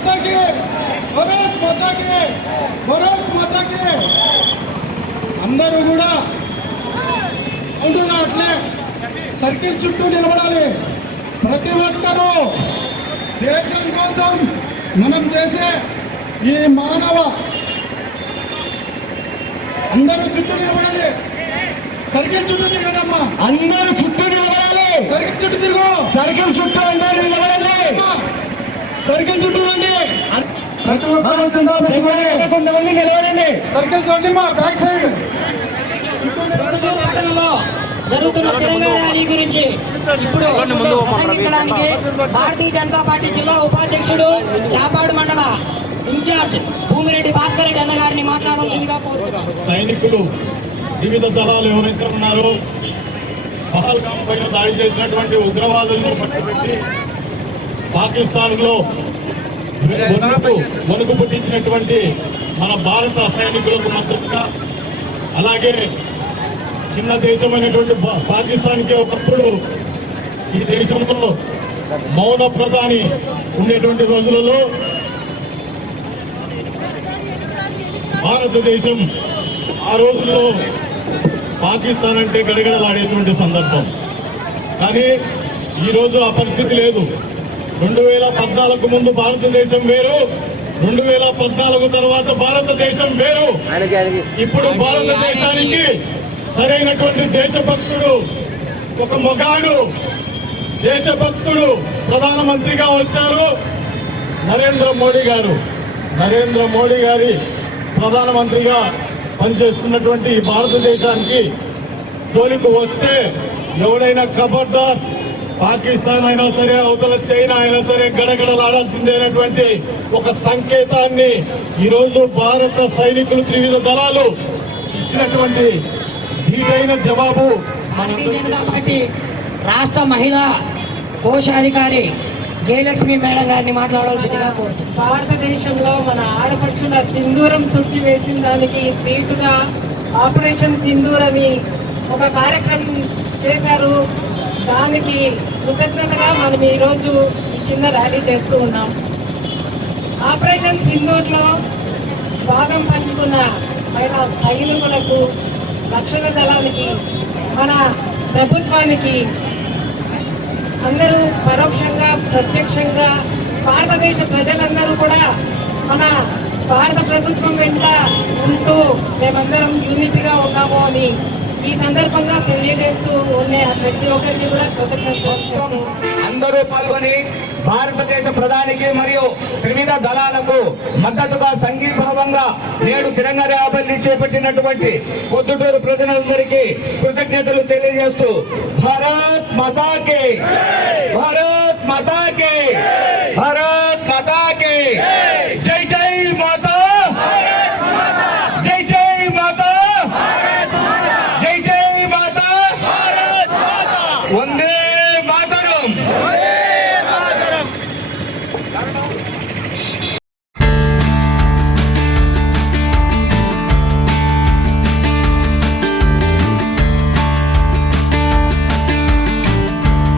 माता की भारत माता की भारत माता की भारत माता की అందరూ కూడా ఉంటున్నా అట్లే సర్కిల్ చుట్టూ నిలబడాలి ప్రతి ఒక్కరూ దేశం కోసం మనం చేసే ఈ మానవ అందరూ చుట్టూ నిలబడాలి సర్కిల్ చుట్టూ తిరగడమ్మా అందరూ చుట్టూ నిలబడాలి సర్కిల్ చుట్టూ తిరుగు సర్కిల్ చుట్టూ అందరూ నిలబడండి అమ్మా, సర్కిల్ చుట్టూ రండి ప్రతి ఒక్కరూ నిలబడండి సర్కిల్ రండి మా బ్యాక్ సైడ్. చుట్టూ గుంటూరు పట్టణంలో జరుగుతున్న తెలంగాణ ర్యాలీ గురించి ఇప్పుడు ప్రసంగించడానికి భారతీయ జనతా పార్టీ జిల్లా ఉపాధ్యక్షుడు చాపాడు మండల ఇన్ఛార్జ్ భూమిరెడ్డి భాస్కర్ రెడ్డి అన్న గారిని మాట్లాడాల్సిందిగా సైనికులు వివిధ దళాలు ఎవరైతే ఉన్నారో పహల్గామ్ పైన దాడి చేసినటువంటి ఉగ్రవాదులను పట్టుబెట్టి పాకిస్తాన్లో వణుకు వణుకు పుట్టించినటువంటి మన భారత సైనికులకు మద్దతుగా అలాగే చిన్న దేశమైనటువంటి పాకిస్తాన్కి ఒకప్పుడు ఈ దేశంలో మౌన ప్రధాని ఉండేటువంటి రోజులలో భారతదేశం ఆ రోజుల్లో పాకిస్తాన్ అంటే గడగడలాడేటువంటి సందర్భం. కానీ ఈరోజు ఆ పరిస్థితి లేదు. రెండు వేల పద్నాలుగు ముందు భారతదేశం వేరు రెండు వేల పద్నాలుగు తర్వాత భారతదేశం వేరు. ఇప్పుడు భారతదేశానికి సరైనటువంటి దేశభక్తుడు ఒక మొగాడు దేశభక్తుడు ప్రధానమంత్రిగా వచ్చారు నరేంద్ర మోడీ గారు. నరేంద్ర మోడీ గారి ప్రధానమంత్రిగా పనిచేస్తున్నటువంటి ఈ భారతదేశానికి జోలికి వస్తే ఎవడైనా కబర్దార్ పాకిస్తాన్ అయినా సరే అవతల చైనా అయినా సరే గడగడలాడాల్సిందేనటువంటి ఒక సంకేతాన్ని ఈరోజు భారత సైనికులు త్రివిధ దళాలు ఇచ్చినటువంటి ధీటైన జవాబు భారతీయ జనతా పార్టీ రాష్ట్ర మహిళా కోశాధికారి జయలక్ష్మి మేడం గారిని మాట్లాడాల్సిందిగా కోరుతున్నాం. భారతదేశంలో మన ఆడపడుచుల సింధూరం తుడిచి వేసిన దానికి తీటుగా ఆపరేషన్ సింధూర్ అని ఒక కార్యక్రమం చేశారు. దానికి కృతజ్ఞతగా మనం ఈరోజు ఈ చిన్న ర్యాలీ చేస్తూ ఉన్నాం. ఆపరేషన్ సింధూర్లో భాగం పంచుకున్న మన సైనికులకు రక్షణ దళానికి మన ప్రభుత్వానికి అందరూ పరోక్షంగా ప్రత్యక్షంగా భారతదేశ ప్రజలందరూ కూడా మన భారత ప్రభుత్వం వెంట ఉంటూ మేమందరం యూనిట్గా ఉన్నాము అని ఈ సందర్భంగా తెలియజేస్తూ ఉండే ప్రతి ఒక్కరికి కూడా కృతజ్ఞతలు. అందరూ పాల్గొని భారతదేశ ప్రధానికి మరియు త్రివిధ దళాలకు మద్దతుగా సంఘీభావంగా నేడు తిరంగ ర్యాబల్లి చేపట్టినటువంటి పొద్దుటూరు ప్రజలందరికీ కృతజ్ఞతలు తెలియజేస్తూ భారత్ మతాకే!